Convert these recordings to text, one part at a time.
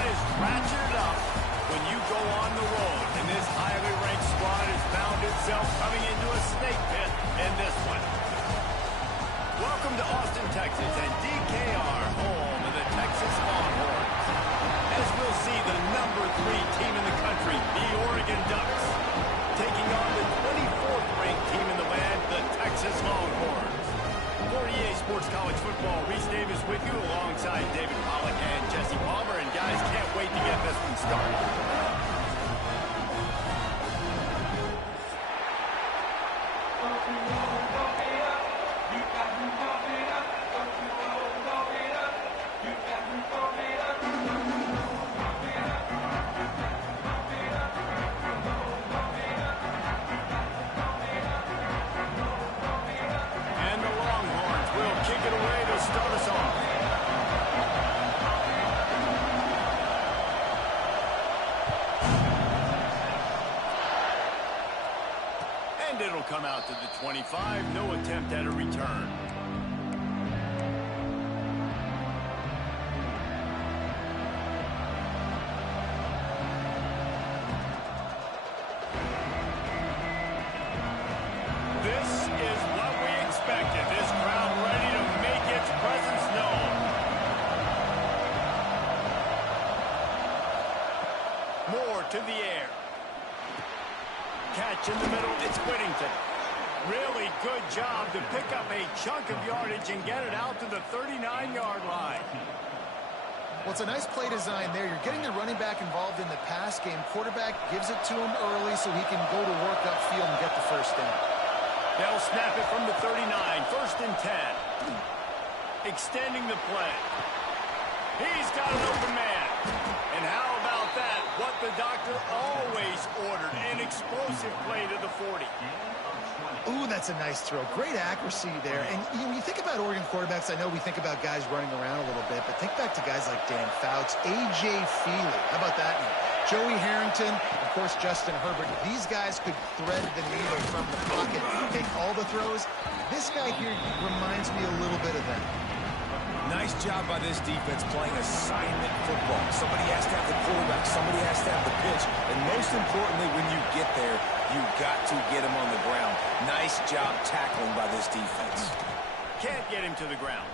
that is ratcheted up when you go on the road. And this highly ranked squad has found itself coming into a snake pit in this one. Welcome to Austin, Texas, and DKR, home of the Texas Longhorns. As we'll see, the number 3 team in the country, the Oregon Ducks, taking on the 24th ranked team in the land, the Texas Longhorns. For EA Sports College Football, Reese Davis with you alongside David Pollack and Jesse Palmer. And guys, can't wait to get this one started. It'll come out to the 25. No attempt at a return. This is what we expected. This crowd ready to make its presence known. Moore to the air. Catch in the middle, it's Whittington. Really good job to pick up a chunk of yardage and get it out to the 39-yard line. Well, it's a nice play design there. You're getting the running back involved in the pass game. Quarterback gives it to him early so he can go to work upfield and get the first down. They'll snap it from the 39, 1st and 10. Extending the play. He's got an open man. And how about that? What the doctor always ordered, an explosive play to the 40. Ooh, that's a nice throw. Great accuracy there. And when you think about Oregon quarterbacks, I know we think about guys running around a little bit, but think back to guys like Dan Fouts, A.J. Feely. How about that? Joey Harrington, of course, Justin Herbert. These guys could thread the needle from the pocket, make all the throws. This guy here reminds me a little bit of that. Nice job by this defense playing assignment football. Somebody has to have the quarterback. Somebody has to have the pitch. And most importantly, when you get there, you've got to get him on the ground. Nice job tackling by this defense. Can't get him to the ground.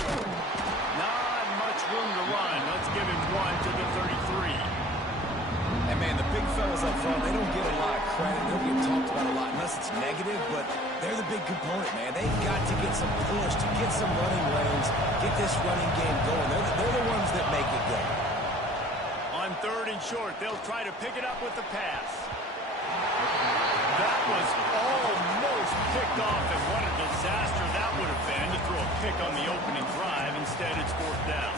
Not much room to run. Let's give him one to the 33. And, man, the big fellas up front, they don't get a lot of credit. They don't get talked about a lot unless it's negative, but they're the big component, man. They've got to get some push, to get some running lanes, get this running game going. They're the ones that make it go. On 3rd and short, they'll try to pick it up with the pass. That was almost picked off, and what a disaster that would have been to throw a pick on the opening drive. Instead, it's 4th down.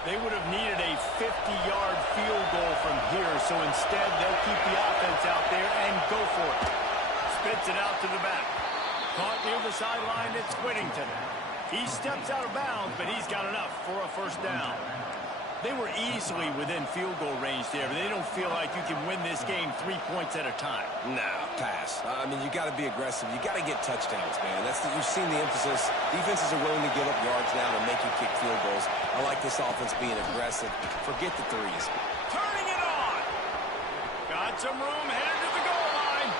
They would have needed a 50-yard field goal from here, so instead they'll keep the offense out there and go for it. Spits it out to the back. Caught near the sideline, it's Whittington. He steps out of bounds, but he's got enough for a 1st down. They were easily within field goal range there, but they don't feel like you can win this game 3 points at a time. No, pass. I mean, you got to be aggressive. You got to get touchdowns, man. You've seen the emphasis. Defenses are willing to give up yards now to make you kick field goals. I like this offense being aggressive. Forget the threes. Turning it on. Got some room, headed to the goal line.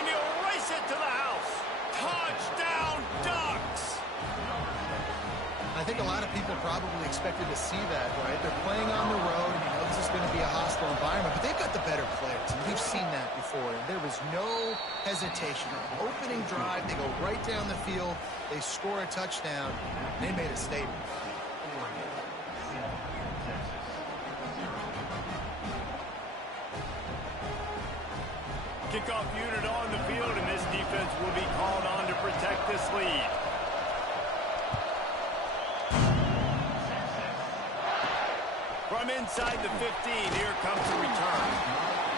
And he'll race it to the house. Touchdown, Ducks. I think a lot of people probably expected to see that, right? They're playing on the road, and you know this is going to be a hostile environment, but they've got the better players, and we've seen that before. And there was no hesitation. On the opening drive, they go right down the field, they score a touchdown, and they made a statement. Kickoff unit on the field, and this defense will be called on to protect this lead. From inside the 15, here comes the return.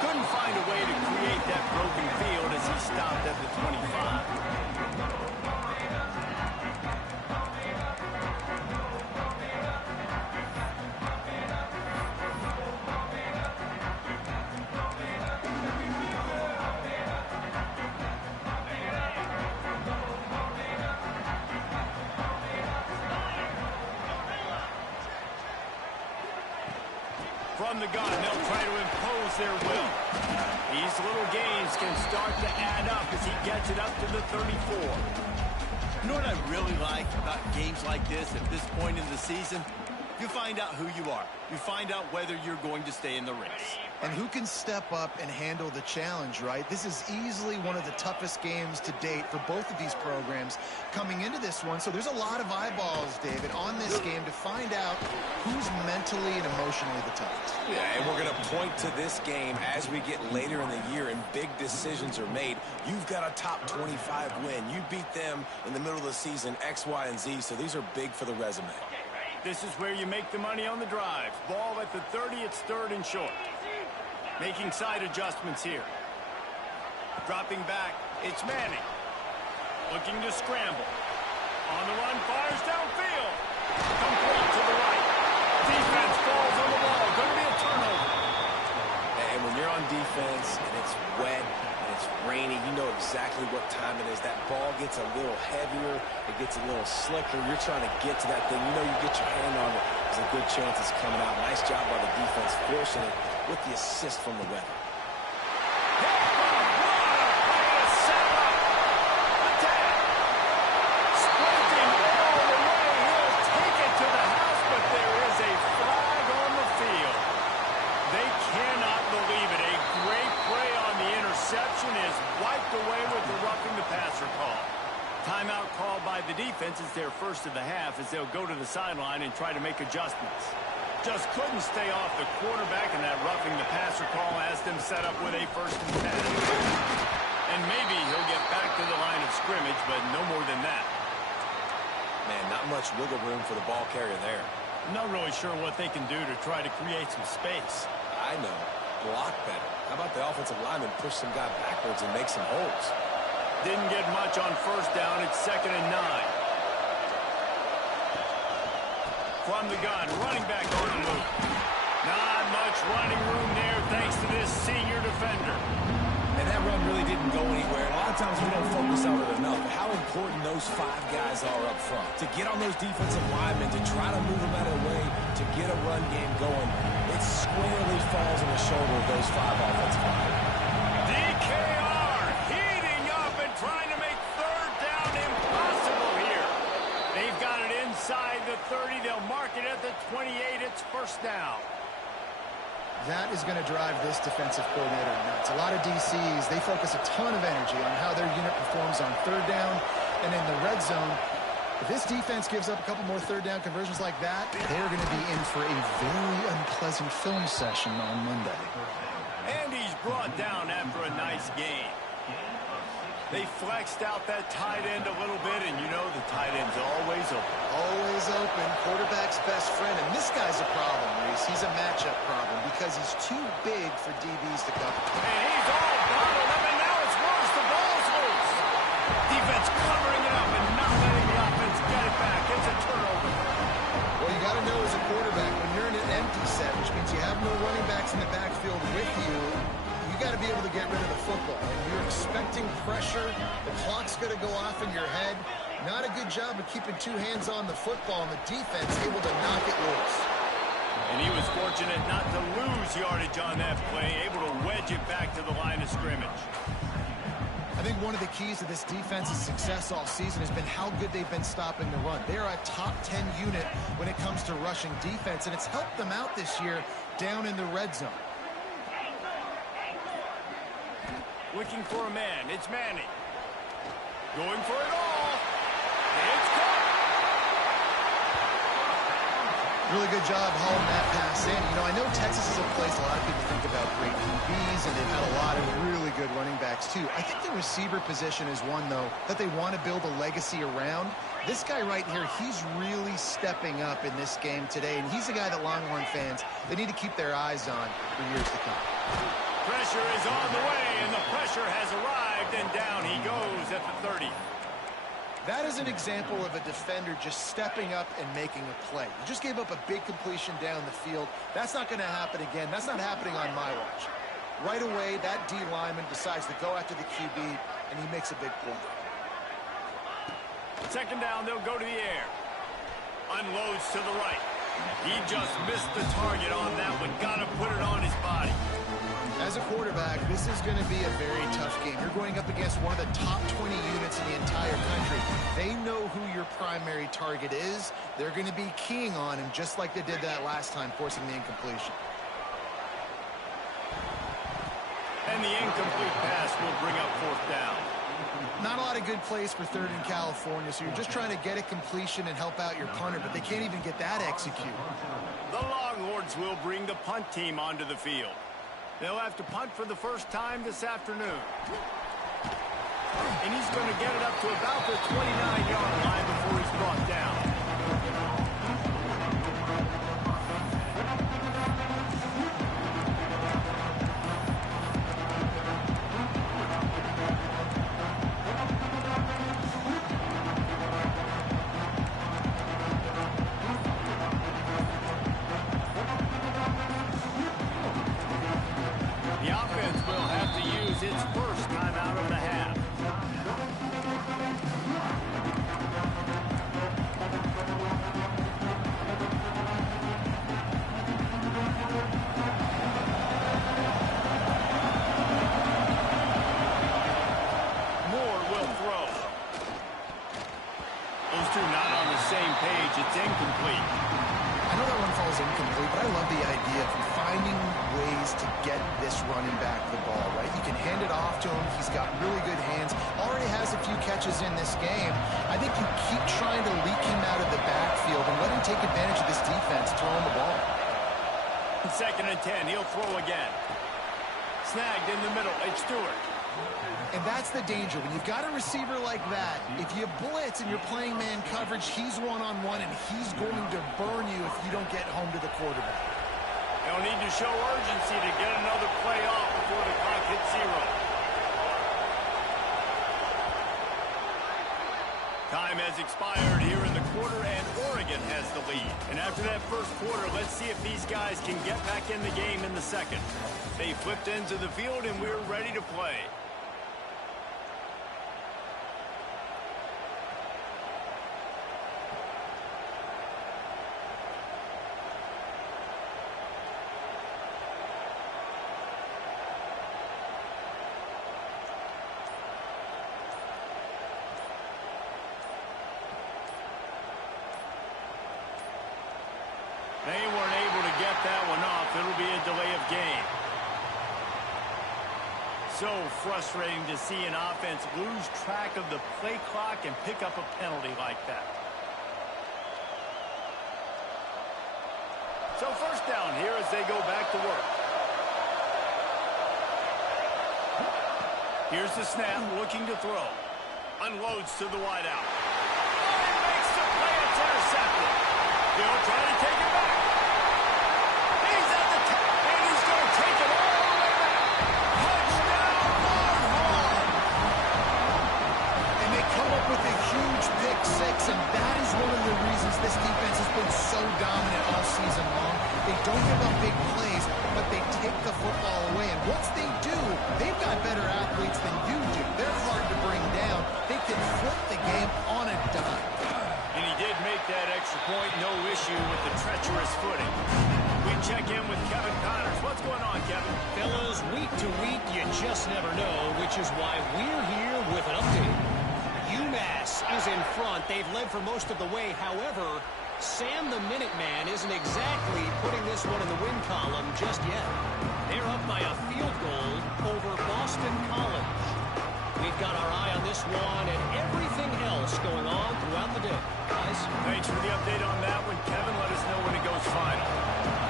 Couldn't find a way to create that broken field as he stopped at the 25. From the gun, they'll try to impose their will. These little gains can start to add up as he gets it up to the 34. You know what I really like about games like this at this point in the season? You find out who you are. You find out whether you're going to stay in the race. And who can step up and handle the challenge, right? This is easily one of the toughest games to date for both of these programs coming into this one. So there's a lot of eyeballs, David, on this game to find out who's mentally and emotionally the toughest. Yeah, and we're going to point to this game as we get later in the year and big decisions are made. You've got a top 25 win. You beat them in the middle of the season, X, Y, and Z, so these are big for the resume. This is where you make the money on the drive. Ball at the 30, it's third and short. Making side adjustments here. Dropping back, it's Manning. Looking to scramble. On the run, fires downfield. Complete to the right. Defense falls on the ball. Going to be a turnover. And when you're on defense and it's wet and it's rainy, you know exactly what time it is. That ball gets a little heavier. It gets a little slicker. You're trying to get to that thing. You know you get your hand on it. There's a good chance it's coming out. Nice job by the defense forcing it with the assist from the weather. Timeout called by the defense is their first of the half as they'll go to the sideline and try to make adjustments. Just couldn't stay off the quarterback, and that roughing the passer call has them set up with a 1st and 10. And maybe he'll get back to the line of scrimmage, but no more than that. Man, not much wiggle room for the ball carrier there. Not really sure what they can do to try to create some space. I know. Block better. How about the offensive lineman push some guy backwards and make some holes? Didn't get much on first down. It's 2nd and 9. From the gun, running back on the move. Not much running room there thanks to this senior defender. And that run really didn't go anywhere. A lot of times we don't focus on it enough. How important those 5 guys are up front. To get on those defensive linemen, to try to move them out of the way, to get a run game going. It squarely falls on the shoulder of those 5 offensive linemen. DKR heating up and trying to make third down impossible here. They've got it inside the 30. They'll mark it at the 28. It's first down. That is going to drive this defensive coordinator nuts. A lot of DCs, they focus a ton of energy on how their unit performs on third down and in the red zone. If this defense gives up a couple more third down conversions like that, they're going to be in for a very unpleasant film session on Monday. And he's brought down after a nice game. They flexed out that tight end a little bit, and you know the tight end's always open. Always open, quarterback's best friend. And this guy's a problem, Reese. He's a matchup problem because he's too big for DBs to cover. And he's all bottled up, and now it's worse. The ball's loose. Defense covering it up and not letting the offense get it back. It's a turnover. Well, you got to know as a quarterback, when you're in an empty set, which means you have no running backs in the backfield with you, you got to be able to get rid of the football. And you're expecting pressure. The clock's going to go off in your head. Not a good job of keeping 2 hands on the football, and the defense able to knock it loose. And he was fortunate not to lose yardage on that play, able to wedge it back to the line of scrimmage. I think one of the keys to this defense's success all season has been how good they've been stopping the run. They're a top 10 unit when it comes to rushing defense, and it's helped them out this year down in the red zone. Looking for a man. It's Manning. Going for it all. It's caught. Really good job hauling that pass in. You know, I know Texas is a place a lot of people think about great QBs, and they've had a lot of really good running backs, too. I think the receiver position is one, though, that they want to build a legacy around. This guy right here, he's really stepping up in this game today, and he's a guy that Longhorn fans, they need to keep their eyes on for years to come. Pressure is on the way, and the pressure has arrived, and down he goes at the 30. That is an example of a defender just stepping up and making a play. You just gave up a big completion down the field. That's not going to happen again. That's not happening on my watch. Right away, that D lineman decides to go after the QB, and he makes a big play. 2nd down, they'll go to the air. Unloads to the right. He just missed the target on that one. Got to put it on his body. As a quarterback, this is going to be a very tough game. You're going up against one of the top 20 units in the entire country. They know who your primary target is. They're going to be keying on him just like they did that last time, forcing the incompletion. And the incomplete pass will bring up fourth down. Not a lot of good plays for third in California, so you're just trying to get a completion and help out your punter, but they can't even get that executed. The Longhorns will bring the punt team onto the field. They'll have to punt for the first time this afternoon. And he's going to get it up to about the 29-yard line before he's brought down. The offense will have to use its first timeout of the half. Moore will throw. Those two not on the same page. It's incomplete. I know that one falls incomplete, but I love the idea of finding ways to get this running back the ball, right? You can hand it off to him. He's got really good hands. Already has a few catches in this game. I think you keep trying to leak him out of the backfield and let him take advantage of this defense throwing the ball. 2nd and 10. He'll throw again. Snagged in the middle. It's Stewart. And that's the danger. When you've got a receiver like that, if you blitz and you're playing man coverage, he's one-on-one, and he's going to burn you if you don't get home to the quarterback. They'll need to show urgency to get another play off before the clock hits 0. Time has expired here in the quarter, and Oregon has the lead. And after that first quarter, let's see if these guys can get back in the game in the second. They flipped into the field, and we're ready to play. They weren't able to get that one off. It'll be a delay of game. So frustrating to see an offense lose track of the play clock and pick up a penalty like that. So first down here as they go back to work. Here's the snap, looking to throw. Unloads to the wideout. Oh, he makes the play. It's intercepted. They'll try to take it back. He's at the top, and he's going to take it all the way back. Touchdown, Longhorn! And they come up with a huge pick six, and that is one of the reasons this defense has been so dominant all season long. They don't give up big plays, but they take the football away. And once they do, they've got better athletes than you do. They're hard to bring down. They can flip the game on a dime. And he did make that extra point, no issue with the treacherous footing. We check in with Kevin Connors. What's going on, Kevin? Fellas, week to week, you just never know, which is why we're here with an update. UMass is in front. They've led for most of the way. However, Sam the Minuteman isn't exactly putting this one in the win column just yet. They're up by a field goal over Boston College. We've got our eye on this one and everything else going on throughout the day. Guys? Thanks for the update on that one, Kevin. Let us know when it goes final.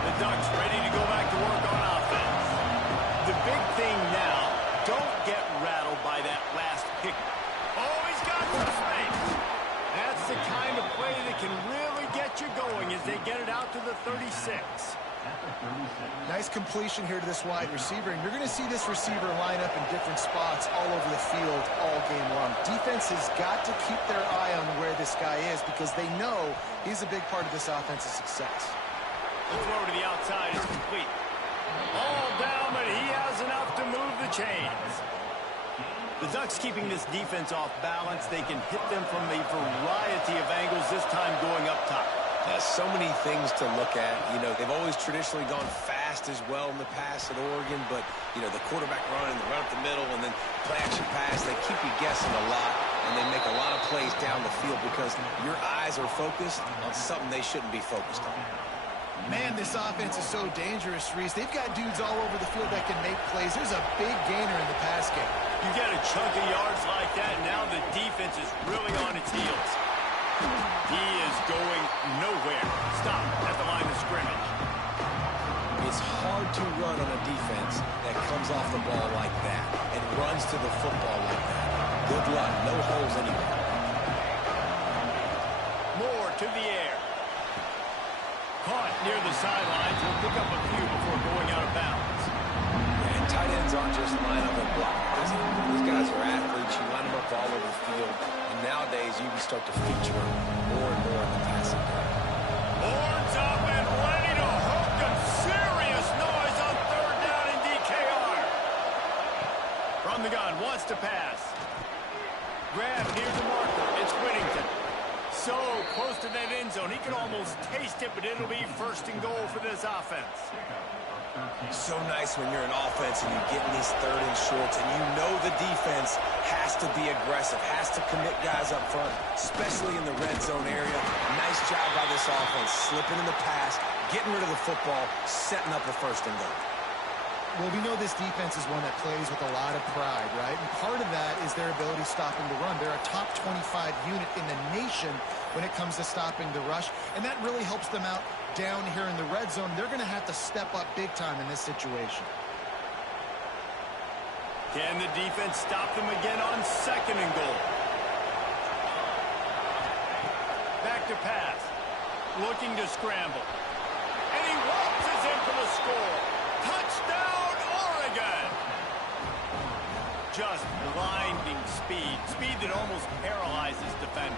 The Ducks ready to go back to work on offense. The big thing now, don't get rattled by that last pick. Oh, he's got some space. That's the kind of play that can really get you going as they get it out to the 36. Nice completion here to this wide receiver, and you're going to see this receiver line up in different spots all over the field all game long. Defense has got to keep their eye on where this guy is because they know he's a big part of this offense's success. The throw to the outside is complete. All down, but he has enough to move the chains. The Ducks keeping this defense off balance. They can hit them from a variety of angles, this time going up top. So many things to look at. You know, they've always traditionally gone fast as well in the past at Oregon, but, you know, the quarterback run and the run up the middle and then play-action pass, they keep you guessing a lot, and they make a lot of plays down the field because your eyes are focused on something they shouldn't be focused on. Man, this offense is so dangerous, Reese. They've got dudes all over the field that can make plays. There's a big gainer in the pass game. You get a chunk of yards like that, and now the defense is really on its heels. He is going nowhere. Stop at the line of scrimmage. It's hard to run on a defense that comes off the ball like that and runs to the football like that. Good luck. No holes anywhere. More to the air. Caught near the sidelines. He'll pick up a few before going out of bounds. And tight ends aren't just line up and block. These guys are athletes. You line them up all over the field. And nowadays, you can start to feature them more and more in the passing game. Horns up and ready to hook them. Serious noise on third down in DKR. From the gun, wants to pass. Grab near the marker. It's Whittington. So close to that end zone. He can almost taste it, but it'll be first and goal for this offense. So nice when you're an offense and you get in these third and shorts and you know the defense has to be aggressive, has to commit guys up front, especially in the red zone area. Nice job by this offense, slipping in the pass, getting rid of the football, setting up a first and goal. Well, we know this defense is one that plays with a lot of pride, right? And part of that is their ability stopping the run. They're a top 25 unit in the nation when it comes to stopping the rush, and that really helps them out down here in the red zone. They're going to have to step up big time in this situation. Can the defense stop them again on second and goal? Back to pass. Looking to scramble. And he waltzes in for the score. Touchdown, Oregon! Just blinding speed. Speed that almost paralyzes defenders.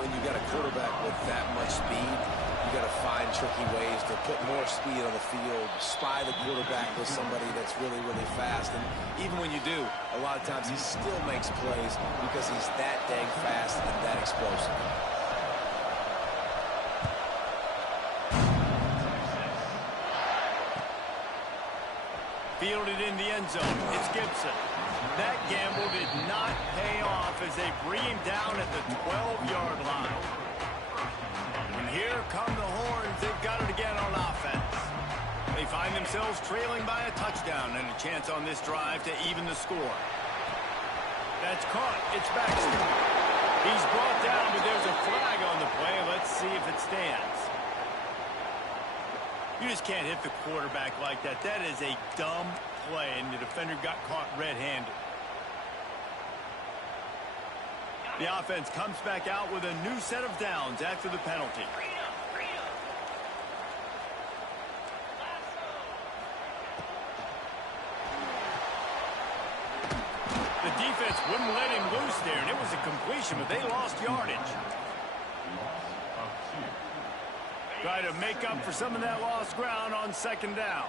When you got a quarterback with that much speed, you got to find tricky ways to put more speed on the field, spy the quarterback with somebody that's really, really fast. And even when you do, a lot of times he still makes plays because he's that dang fast and that explosive. Fielded in the end zone. It's Gibson. That gamble did not pay off as they bring him down at the 12-yard line. And here come the Horns. They've got it again on offense. They find themselves trailing by a touchdown and a chance on this drive to even the score. That's caught. It's Baxter. He's brought down, but there's a flag on the play. Let's see if it stands. You just can't hit the quarterback like that. That is a dumb play, and the defender got caught red-handed. The offense comes back out with a new set of downs after the penalty. The defense wouldn't let him loose there, and it was a completion, but they lost yardage. Try to make up for some of that lost ground on second down.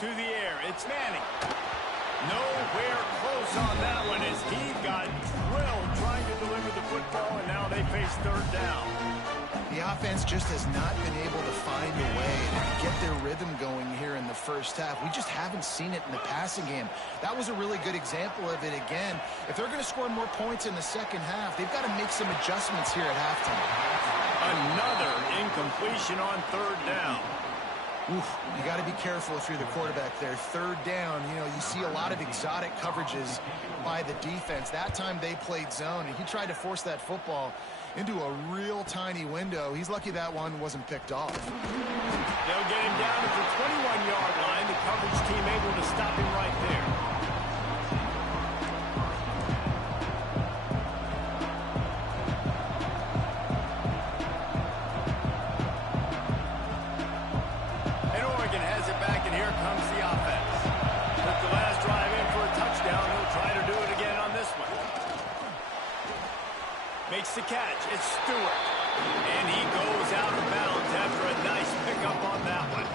To the air, it's Manning. Nowhere close on that one as he got drilled trying to deliver the football, and now they face third down. The offense just has not been able to find a way to get their rhythm going here in the first half. We just haven't seen it in the passing game. That was a really good example of it again. If they're going to score more points in the second half, they've got to make some adjustments here at halftime. Another incompletion on third down. Oof, you got to be careful if you're the quarterback there. Third down, you know, you see a lot of exotic coverages by the defense. That time they played zone, and he tried to force that football into a real tiny window. He's lucky that one wasn't picked off. They'll get him down at the 21-yard line. The coverage team able to stop him right there. Makes the catch. It's Stewart. And he goes out of bounds after a nice pickup on that one.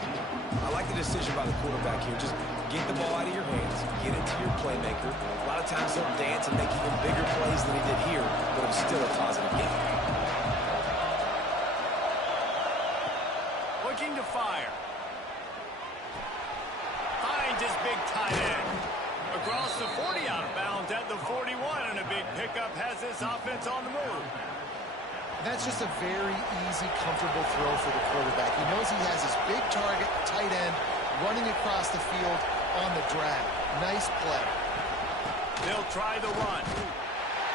I like the decision by the quarterback here. Just get the ball out of your hands. Get it to your playmaker. A lot of times he'll dance and make even bigger plays than he did here, but it was still a positive game. returning to fire. Finds his big tight end. Across the 40, out of bounds at the 41, and a big pickup has this offense on the move. That's just a very easy, comfortable throw for the quarterback. He knows he has his big target, tight end, running across the field on the drag. Nice play. They'll try the run.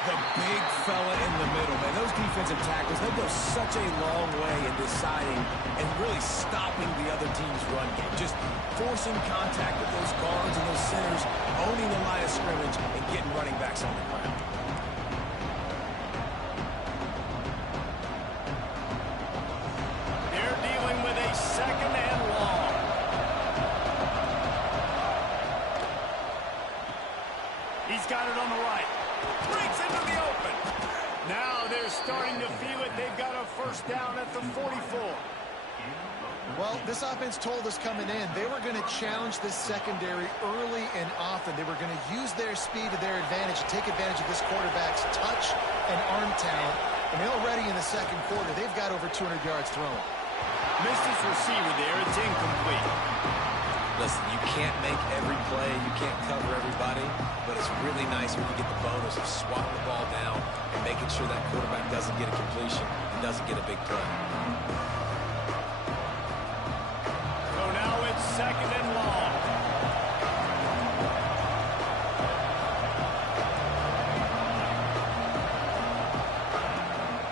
The big fella in the middle, man. Those defensive tackles, they go such a long way in deciding and really stopping the other team's run game. Just forcing contact with those guards and those centers, owning the line of scrimmage, and getting running backs on the ground. They're dealing with a second and long. He's got it on the right. Breaks into the open. Now they're starting to feel it. They've got a first down at the 44. Well, this offense told us coming in they were going to challenge this secondary early and often. They were going to use their speed to their advantage and take advantage of this quarterback's touch and arm talent. And already in the second quarter, they've got over 200 yards thrown. Missed his receiver there. It's incomplete. Listen, you can't make every play, you can't cover everybody, but it's really nice when you get the bonus of swatting the ball down and making sure that quarterback doesn't get a completion and doesn't get a big play. So now it's second and long.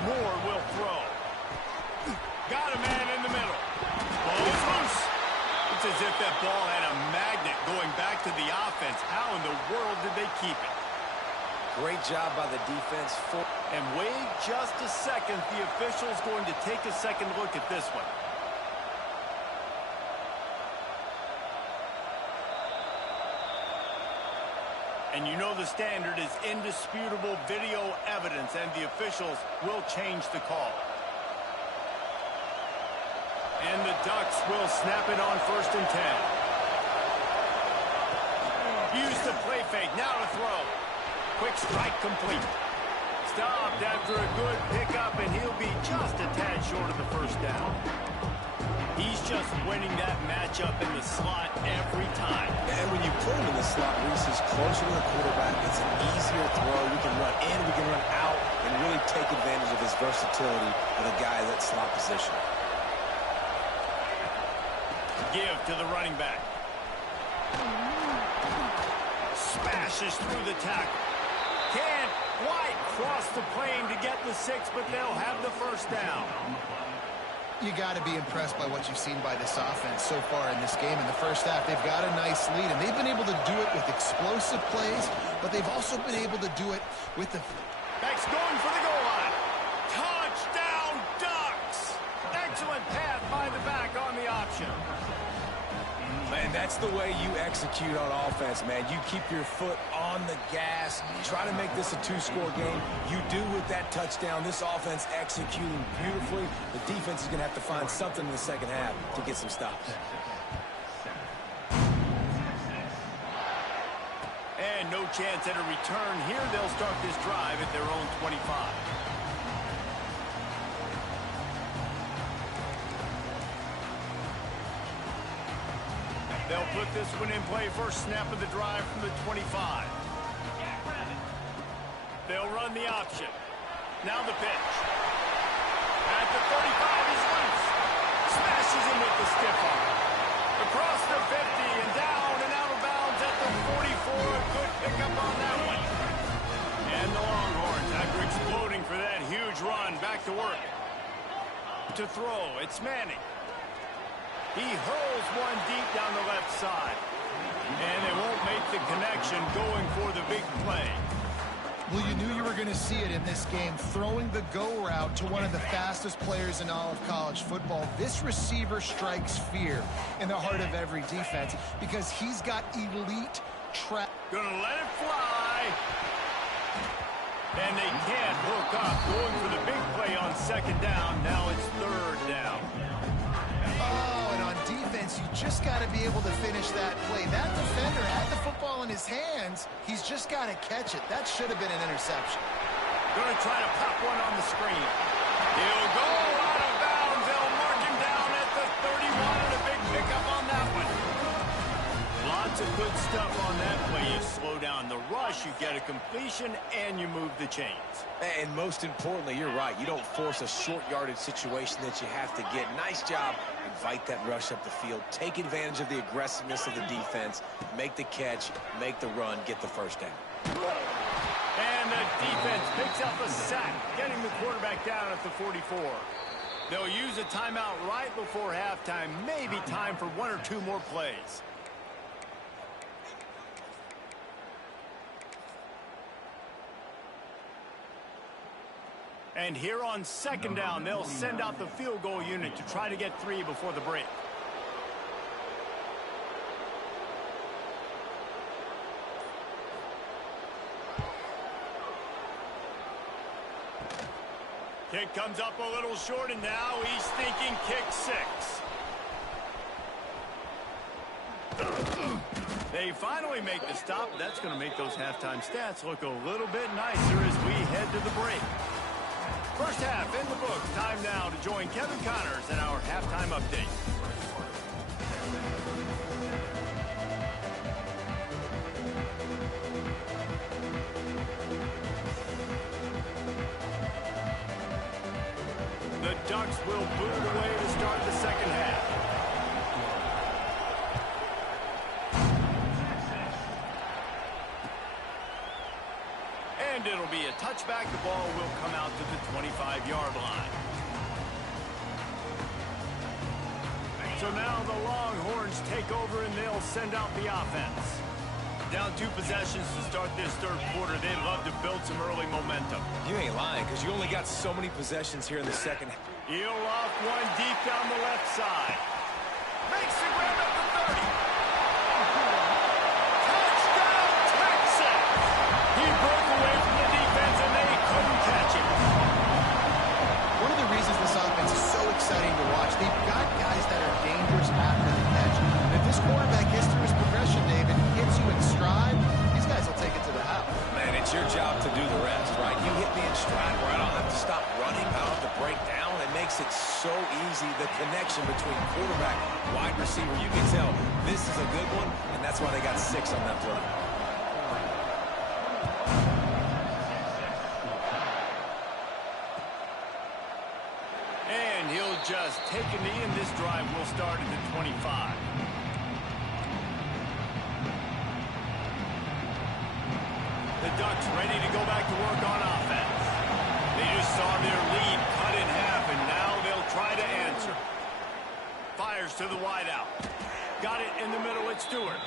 Moore will throw. Got a man in the middle. Ball is loose. It's as if that ball had a magnet going back to the offense. How in the world did they keep it? Great job by the defense. And wait just a second. The official's going to take a second look at this one. And you know the standard is indisputable video evidence, and the officials will change the call. And the Ducks will snap it on 1st and 10. Use the play fake. Now to throw. Quick strike complete. Stopped after a good pickup, and he'll be just a tad short of the first down. He's just winning that matchup in the slot every time. And when you put him in the slot, Reese is closer to the quarterback. It's an easier throw. We can run in, we can run out, and really take advantage of his versatility with a guy in that slot position. Give to the running back. Smashes through the tackle. Can't quite cross the plane to get the 6, but they'll have the first down. You got to be impressed by what you've seen by this offense so far in this game. In the first half, they've got a nice lead, and they've been able to do it with explosive plays, but they've also been able to do it with the... Back's going for the goal line. Touchdown, Ducks! Excellent pass by the back on the option. Man, that's the way you execute on offense, man. You keep your foot on the gas. Try to make this a 2-score game. You do with that touchdown. This offense executing beautifully. The defense is going to have to find something in the second half to get some stops. And no chance at a return here. They'll start this drive at their own 25. They'll put this one in play. First snap of the drive from the 25. They'll run the option. Now the pitch. At the 35, he's loose. Smashes him with the stiff arm. Across the 50 and down and out of bounds at the 44. A good pickup on that one. And the Longhorns, after exploding for that huge run, back to work. To throw, it's Manning. He hurls one deep down the left side. And they won't make the connection going for the big play. Well, you knew you were going to see it in this game, throwing the go route to one of the fastest players in all of college football. This receiver strikes fear in the heart of every defense because he's got elite trap. Gonna let it fly. And they can't hook up. Going for the big play on second down. Now it's third down. Oh, and on defense, you just got to be able to finish that play. That defender had the football in his hands. He's just got to catch it. That should have been an interception. Going to try to pop one on the screen. He'll go out of bounds. They'll mark him down at the 31. of good stuff on that play. You slow down the rush, you get a completion, and you move the chains. And most importantly, you're right. You don't force a short yardage situation that you have to get. Nice job. Invite that rush up the field. Take advantage of the aggressiveness of the defense. Make the catch, make the run, get the first down. And the defense picks up a sack, getting the quarterback down at the 44. They'll use a timeout right before halftime. Maybe time for one or two more plays. And here on second down, they'll send out the field goal unit to try to get 3 before the break. Kick comes up a little short, and now he's thinking kick 6. They finally make the stop. That's going to make those halftime stats look a little bit nicer as we head to the break. First half in the books. Time now to join Kevin Connors in our halftime update. The Ducks will boot it away to start the second half. And it'll be a touchback. The ball will come out to the 25-yard line. So now the Longhorns take over and they'll send out the offense. Down 2 possessions to start this third quarter. They'd love to build some early momentum. You ain't lying, because you only got so many possessions here in the second half. He'll off one deep down the left side. Makes the grab at the 30. Touchdown, Texas! He broke away from the defense and they couldn't catch him. One of the reasons this offense is so exciting to watch, they've got guys that are dangerous after the catch. And if this quarterback gets through his progression, David, and hits you in stride, these guys will take it to the house. Man, it's your job to do the rest, right? You hit me in stride where I don't have to stop running, I don't have to break down. It makes it so easy, the connection between quarterback, wide receiver. You can tell this is a good one, and that's why they got 6 on that play. And he'll just take a knee, and this drive will start at the 25. The Ducks ready to go back to work on offense. They just saw their lead cut in half, and now they'll try to answer. Fires to the wideout. Got it in the middle at Stewart.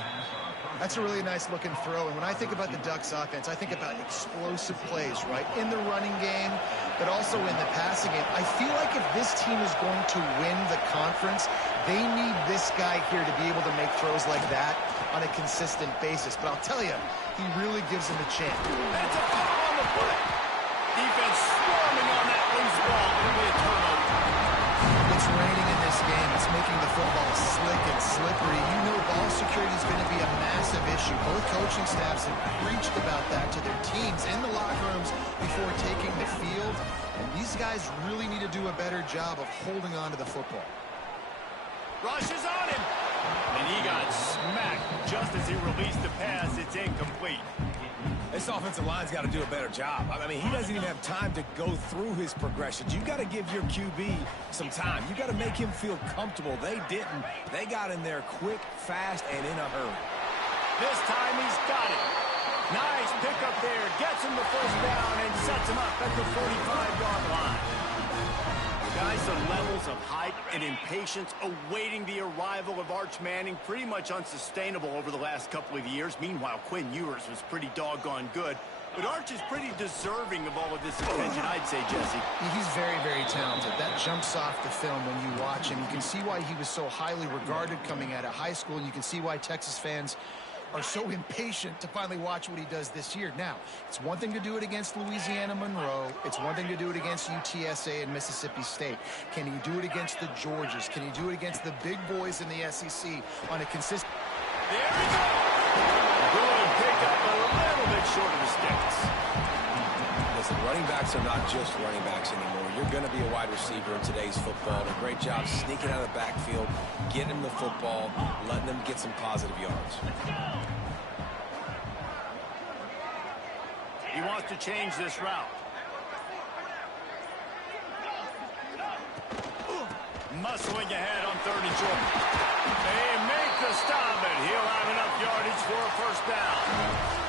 That's a really nice looking throw. And when I think about the Ducks offense, I think about explosive plays, right? In the running game, but also in the passing game. I feel like if this team is going to win the conference, they need this guy here to be able to make throws like that on a consistent basis. But I'll tell you, he really gives him a chance. That's a foul on the play. Defense swarming on that loose ball. It'll be a turnover. It's raining in this game. It's making the football slick and slippery. You know ball security is going to be a massive issue. Both coaching staffs have preached about that to their teams in the locker rooms before taking the field. And these guys really need to do a better job of holding on to the football. Rush is on him. And he got smacked just as he released the pass. It's incomplete. This offensive line's got to do a better job. I mean, he doesn't even have time to go through his progressions. You got to give your QB some time. You got to make him feel comfortable. They didn't. They got in there quick, fast, and in a hurry. This time he's got it. Nice pickup there. Gets him the first down and sets him up at the 45-yard line. Guys, the levels of hype and impatience awaiting the arrival of Arch Manning pretty much unsustainable over the last couple of years. Meanwhile, Quinn Ewers was pretty doggone good. But Arch is pretty deserving of all of this attention, I'd say, Jesse. He's very, very talented. That jumps off the film when you watch him. You can see why he was so highly regarded coming out of high school, and you can see why Texas fans are so impatient to finally watch what he does this year. Now, it's one thing to do it against Louisiana Monroe. It's one thing to do it against UTSA and Mississippi State. Can he do it against the Georgias? Can he do it against the big boys in the SEC on a consistent... There he goes! Good pick up a little bit short of the sticks. The Listen, running backs are not just running backs anymore. You're going to be a wide receiver in today's football. And a great job sneaking out of the backfield, getting them the football, letting them get some positive yards. He wants to change this route. Muscling ahead on 3rd and short. They make the stop, and he'll have enough yardage for a first down.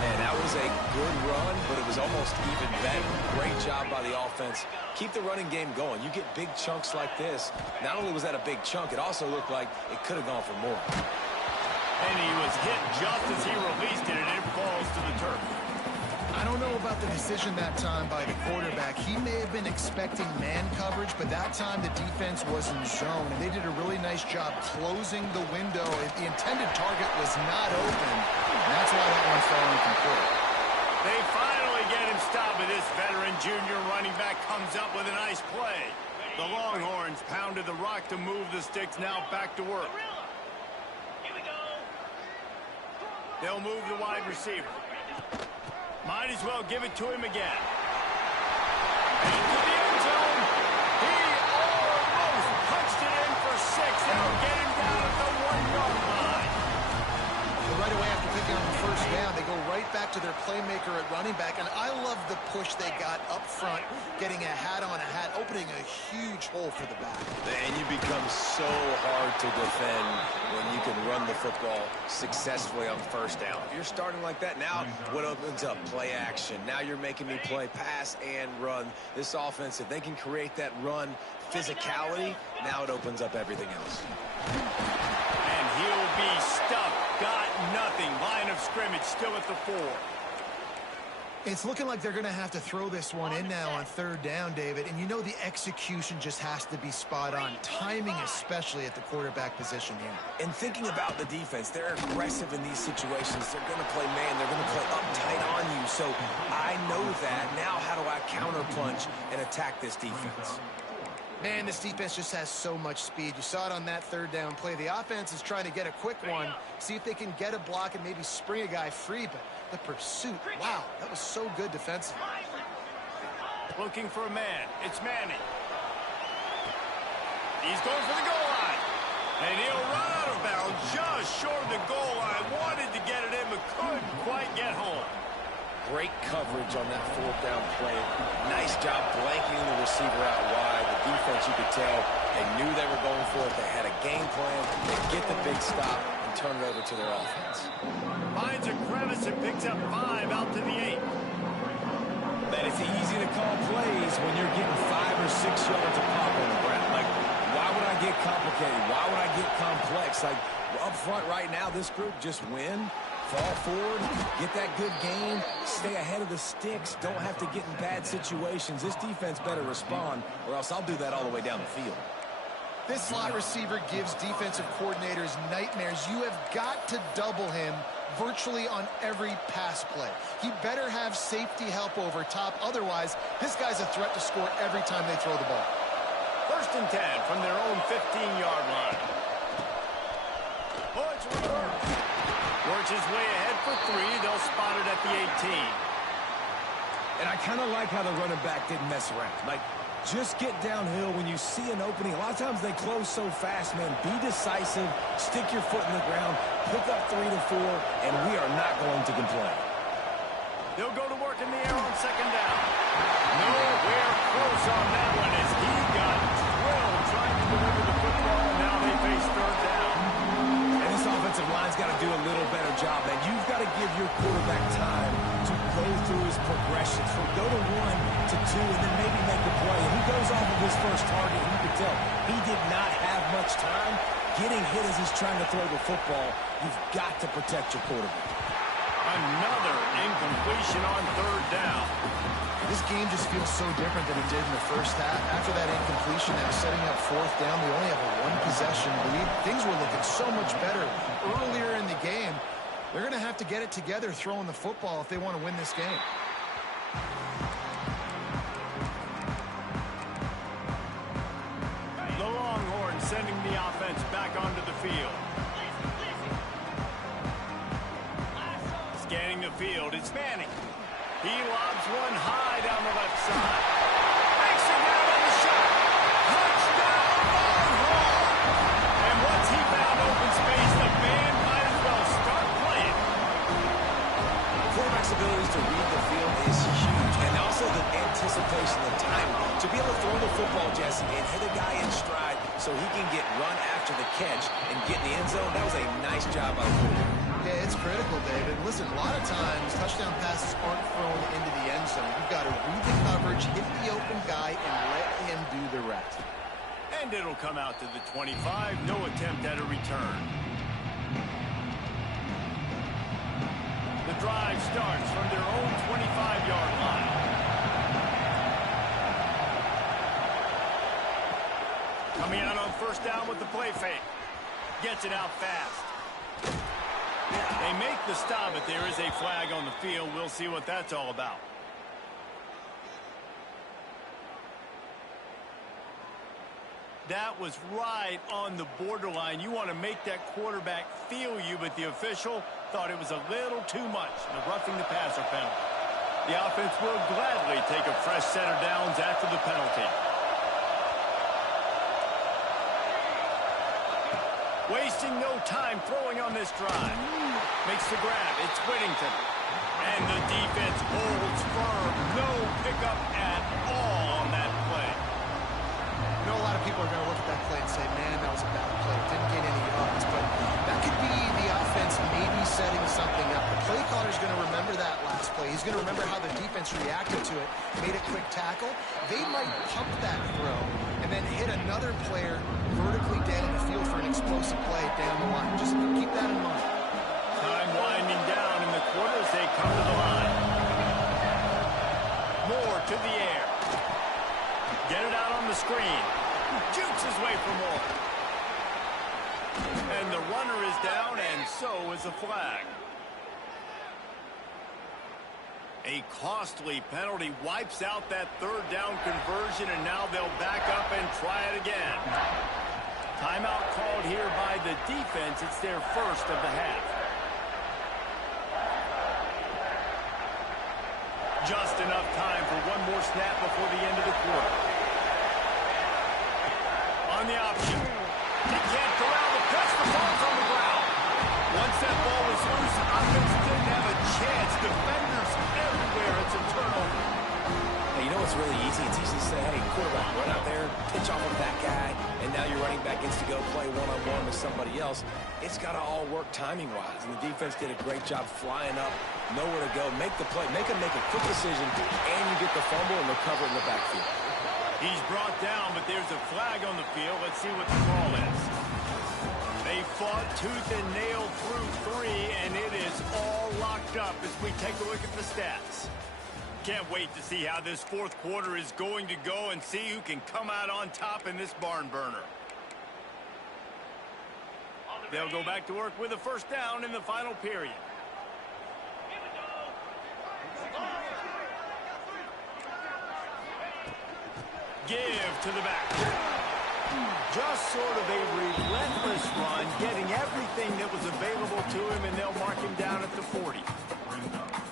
Man, that was a good run, but it was almost even better. Great job by the offense. Keep the running game going. You get big chunks like this. Not only was that a big chunk, it also looked like it could have gone for more. And he was hit just as he released it, and it falls to the turf. I don't know about the decision that time by the quarterback. He may have been expecting man coverage, but that time the defense was in zone, and they did a really nice job closing the window. The intended target was not open, and that's why that one fell incomplete. They finally get him stopped, but this veteran junior running back comes up with a nice play. The Longhorns pounded the rock to move the sticks, now back to work. They'll move the wide receiver. Might as well give it to him again. Into the end zone. He almost punched it in for 6. They'll get him down at the 1-yard line. But right away after picking up the first down, they go right back to their playmaker at running back. And I love the push they got up front, getting a hat on a hat, opening a huge hole for the back. And you become so hard to defend when you can run the football successfully on 1st down. If you're starting like that, now what opens up? Play action. Now you're making me play pass and run. This offense, if they can create that run physicality, now it opens up everything else. And he'll be stuffed. Got nothing. Line of scrimmage still at the 4. It's looking like they're going to have to throw this one in now on 3rd down, David. And you know the execution just has to be spot on. Timing especially at the quarterback position here. And thinking about the defense, they're aggressive in these situations. They're going to play man. They're going to play uptight on you. So I know that. Now how do I counterpunch and attack this defense? Man, this defense just has so much speed. You saw it on that 3rd down play. The offense is trying to get a quick one, see if they can get a block and maybe spring a guy free. But the pursuit, wow, that was so good defensively. Looking for a man. It's Manning. He's going for the goal line. And he'll run out of bounds just short of the goal line. Wanted to get it in, but couldn't quite get home. Great coverage on that 4th down play. Nice job blanketing the receiver out wide. The defense, you could tell, they knew they were going for it. They had a game plan. They get the big stop and turn it over to their offense. Finds a crevice and picks up 5 out to the 8. Man, it's easy to call plays when you're getting 5 or 6 yards of pop on the ground. Like, why would I get complicated? Why would I get complex? Like, up front right now, this group just win. Fall forward, get that good game, stay ahead of the sticks, don't have to get in bad situations. This defense better respond, or else I'll do that all the way down the field. This slot receiver gives defensive coordinators nightmares. You have got to double him virtually on every pass play. He better have safety help over top. Otherwise, this guy's a threat to score every time they throw the ball. 1st and 10 from their own 15-yard line. Oh, it's reversed. Works his way ahead for 3. They'll spot it at the 18. And I kind of like how the running back didn't mess around. Like, just get downhill when you see an opening. A lot of times they close so fast, man. Be decisive, stick your foot in the ground, pick up 3 to 4, and we are not going to complain. They'll go to work in the air on 2nd down. Nowhere close on that one as he got drilled trying to deliver the football, and now they face 3rd down. This offensive line's got to do a little better job, man. You've got to give your quarterback time to go through his progressions from go to 1 to 2 and then maybe make a play. And he goes off of his first target, and you can tell he did not have much time. Getting hit as he's trying to throw the football, you've got to protect your quarterback. Another incompletion on 3rd down. This game just feels so different than it did in the first half. After that incompletion, now setting up 4th down, they only have a 1-possession lead. Things were looking so much better earlier in the game. They're going to have to get it together throwing the football if they want to win this game. The Longhorns sending the offense back onto the field. Scanning the field, it's Manning. He lobs one high down the left side. Makes it down on the shot. Touchdown, Longhorn! And once he found open space, the band might as well start playing. The quarterback's abilities to read the field is huge, and also the anticipation, the time to be able to throw the football, Jesse, and hit a guy in stride so he can get run after the catch and get in the end zone. That was a nice job by the quarterback. Yeah, it's critical, David. Listen, a lot of times, touchdown passes aren't thrown into the end zone. You've got to read the coverage, hit the open guy, and let him do the rest. And it'll come out to the 25. No attempt at a return. The drive starts from their own 25-yard line. Coming out on first down with the play fake. Gets it out fast. They make the stop, but there is a flag on the field. We'll see what that's all about. That was right on the borderline. You want to make that quarterback feel you, but the official thought it was a little too much. The roughing the passer penalty. The offense will gladly take a fresh set of downs after the penalty. Wasting no time throwing on this drive. Makes the grab. It's Whittington. And the defense holds firm. No pickup at all on that play. You know, a lot of people are going to look at that play and say, man, that was a bad play. Didn't get any yards. But that could be the offense maybe setting something up. The play caller's going to remember that last play. He's going to remember how the defense reacted to it, made a quick tackle. They might pump that throw and then hit another player vertically down the field for an explosive play down the line. Just keep that in mind. Time winding down in the quarter as they come to the line. Moore to the air. Get it out on the screen. Jukes his way for Moore. And the runner is down, and so is a flag. A costly penalty wipes out that third down conversion, and now they'll back up and try it again. Timeout called here by the defense. It's their first of the half. Just enough time for one more snap before the end of the quarter. On the option. He can't corral the pitch. The ball's on the ground. Once that ball was loose, offense didn't have a chance. Defenders everywhere. It's a turnover. Hey, you know what's really easy? It's easy to say, hey, quarterback, run out there, pitch off of that guy, and now your running back gets to go play one-on-one with somebody else. It's got to all work timing-wise, and the defense did a great job flying up, nowhere to go, make the play, make a quick decision, and you get the fumble and recover in the backfield. He's brought down, but there's a flag on the field. Let's see what the call is. They fought tooth and nail through three, and it is all locked up as we take a look at the stats. Can't wait to see how this fourth quarter is going to go and see who can come out on top in this barn burner. They'll go back to work with a first down in the final period. Give to the back. Just sort of a relentless run, getting everything that was available to him, and they'll mark him down at the 40.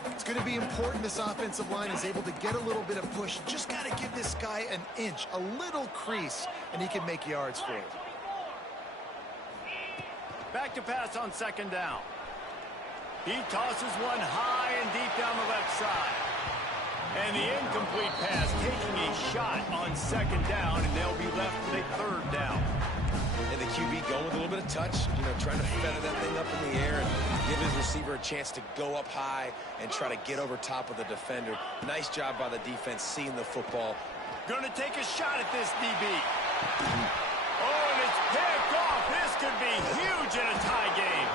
It's going to be important this offensive line is able to get a little bit of push. Just got to give this guy an inch, a little crease, and he can make yards for it. Back to pass on second down. He tosses one high and deep down the left side. And the incomplete pass taking a shot on second down, and they'll be left with a third down. And the QB going with a little bit of touch, trying to feather that thing up in the air and give his receiver a chance to go up high and try to get over top of the defender. Nice job by the defense seeing the football. Going to take a shot at this DB. Oh, and it's picked off. This could be huge in a tie game.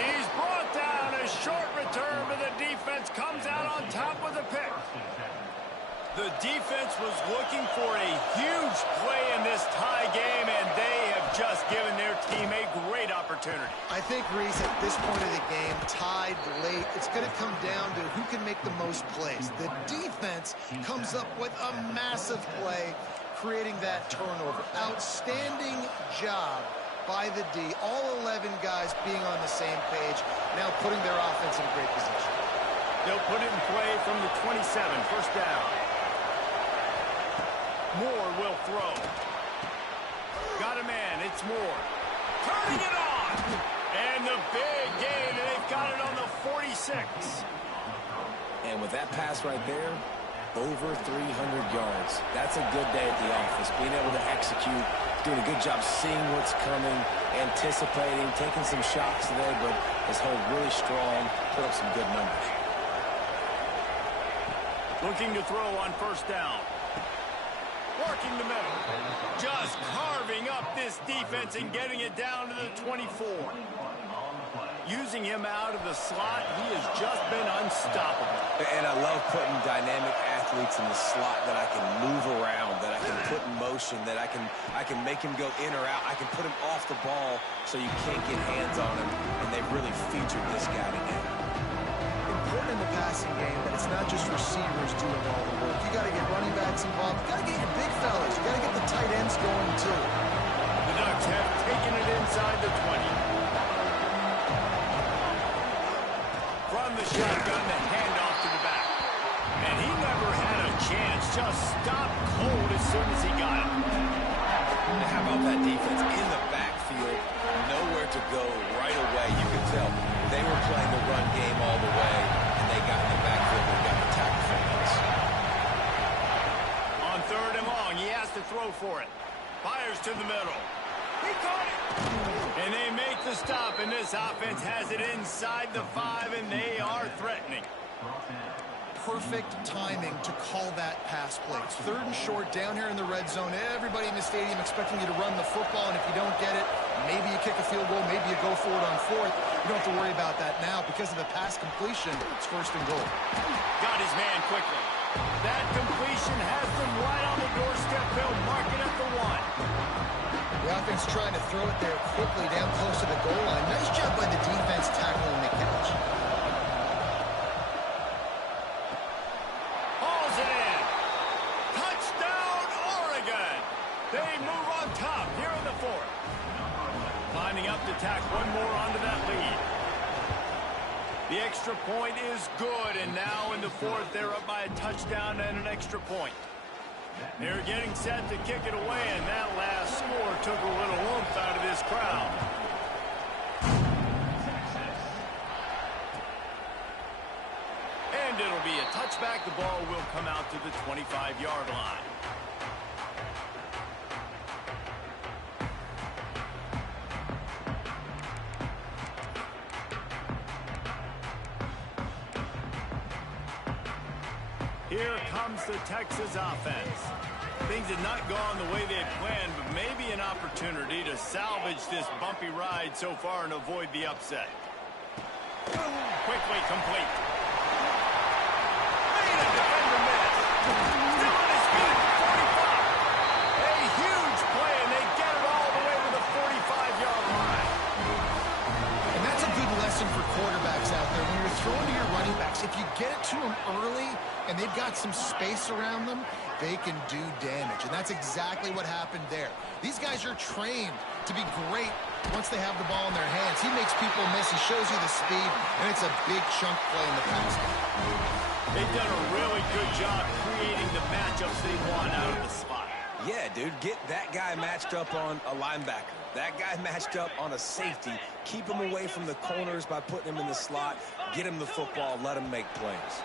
He's brought down. A short return, but the defense comes out on top with a pick. The defense was looking for a huge play in this tie game, and they have just given their team a great opportunity. I think, Reese, at this point of the game, tied late, it's going to come down to who can make the most plays. The defense comes up with a massive play, creating that turnover. Outstanding job by the D. All 11 guys being on the same page, now putting their offense in a great position. They'll put it in play from the 27, first down. Moore will throw. Got a man, it's Moore. Turning it on! And the big gain, and they've got it on the 46. And with that pass right there, over 300 yards. That's a good day at the office. Being able to execute, doing a good job seeing what's coming, anticipating, taking some shots today, but has held really strong, put up some good numbers. Looking to throw on first down. Working the middle. Just carving up this defense and getting it down to the 24. Using him out of the slot, he has just been unstoppable. And I love putting dynamic athletes in the slot that I can move around, that I can put in motion, that I can make him go in or out. I can put him off the ball so you can't get hands on him, and they've really featured this guy today. Important in the passing game that it's not just receivers doing all the work. You got to get running backs involved. You got to get your big fellas. You got to get the tight ends going too. The Ducks have taken it inside the 20. From the shotgun, the handoff to the back. And he never had a chance. Just stopped cold as soon as he got it. And how about that defense in the backfield? Nowhere to go right away. You can tell they were playing the run game all the way, and they got in the backfield and got the tackle for us. On third and long, he has to throw for it. Fires to the middle. He caught it! And they make the stop, and this offense has it inside the 5, and they are threatening. Perfect timing to call that pass play. It's third and short down here in the red zone. Everybody in the stadium expecting you to run the football, and if you don't get it, maybe you kick a field goal, maybe you go for it on fourth. You don't have to worry about that now. Because of the pass completion, it's first and goal. Got his man quickly. That completion has them right on the doorstep. They'll mark it at the 1. The offense trying to throw it there quickly down close to the goal line. Nice job by the defense tackling the catch. Hauls it in. Touchdown, Oregon. They move on top here in the 4th. Lining up to tack one more onto that lead. The extra point is good, and now in the 4th, they're up by a touchdown and an extra point. They're getting set to kick it away, and that last score took a little oomph out of this crowd. And it'll be a touchback. The ball will come out to the 25-yard line. Here comes the Texas offense. Things had not gone the way they had planned, but maybe an opportunity to salvage this bumpy ride so far and avoid the upset. Quickly complete. Made a defender miss. Still on his feet, 45. A huge play, and they get it all the way to the 45-yard line. And that's a good lesson for quarterbacks out there. When you're throwing to your running backs, if you get it to them early and they've got some space around them, they can do damage. And that's exactly what happened there. These guys are trained to be great once they have the ball in their hands. He makes people miss. He shows you the speed, and it's a big chunk play in the pass game. They've done a really good job creating the matchups they want out of the slot. Yeah, dude, get that guy matched up on a linebacker. That guy matched up on a safety. Keep him away from the corners by putting him in the slot. Get him the football. Let him make plays.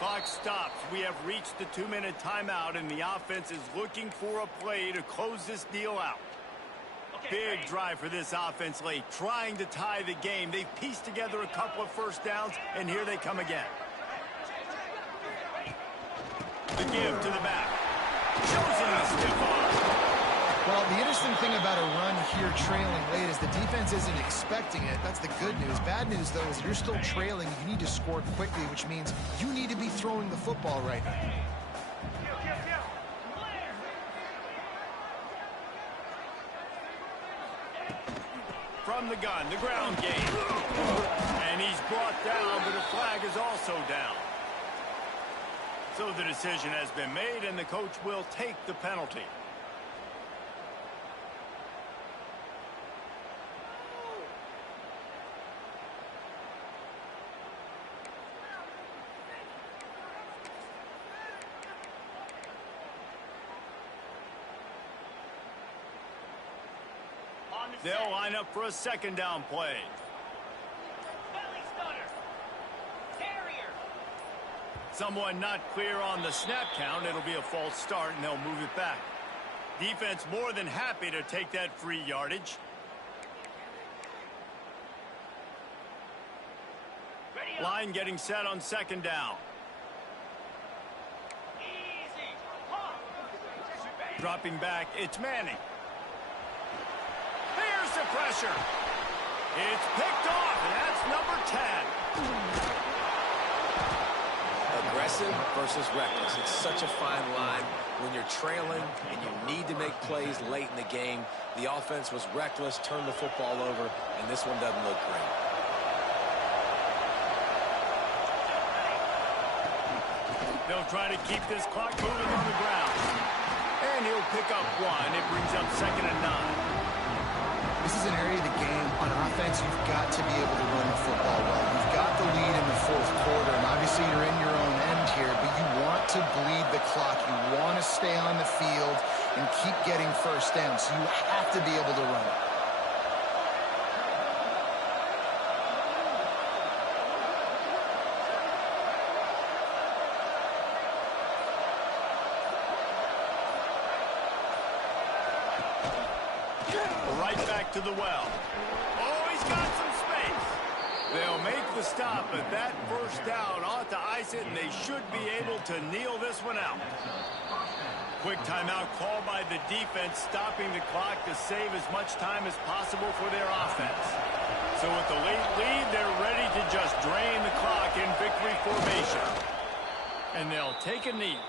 Clock stops. We have reached the 2-minute timeout, and the offense is looking for a play to close this deal out. Big drive for this offense late, trying to tie the game. They've pieced together a couple of first downs, and here they come again. The give to the back. Chosen the stiff arm. Well, the interesting thing about a run here trailing late is the defense isn't expecting it. That's the good news. Bad news, though, is you're still trailing. You need to score quickly, which means you need to be throwing the football right now. From the gun, the ground game. And he's brought down, but a flag is also down. So the decision has been made, and the coach will take the penalty. They'll line up for a second down play. Someone not clear on the snap count. It'll be a false start, and they'll move it back. Defense more than happy to take that free yardage. Line getting set on second down. Dropping back, it's Manning. Here's the pressure. It's picked off, and that's number 10. Aggressive versus reckless. It's such a fine line when you're trailing and you need to make plays late in the game. The offense was reckless, turned the football over, and this one doesn't look great. They'll try to keep this clock moving on the ground. And he'll pick up one. It brings up 2nd and 9. This is an area of the game. On offense, you've got to be able to run the football well. You've got the lead in the fourth quarter, and obviously you're in your own end here, but you want to bleed the clock. You want to stay on the field and keep getting first down, so you have to be able to run it. Right back to the well. Oh, he's got some space. They'll make the stop, but that first down ought to ice it, and they should be able to kneel this one out. Quick timeout called by the defense, stopping the clock to save as much time as possible for their offense. So with the late lead, they're ready to just drain the clock in victory formation. And they'll take a knee.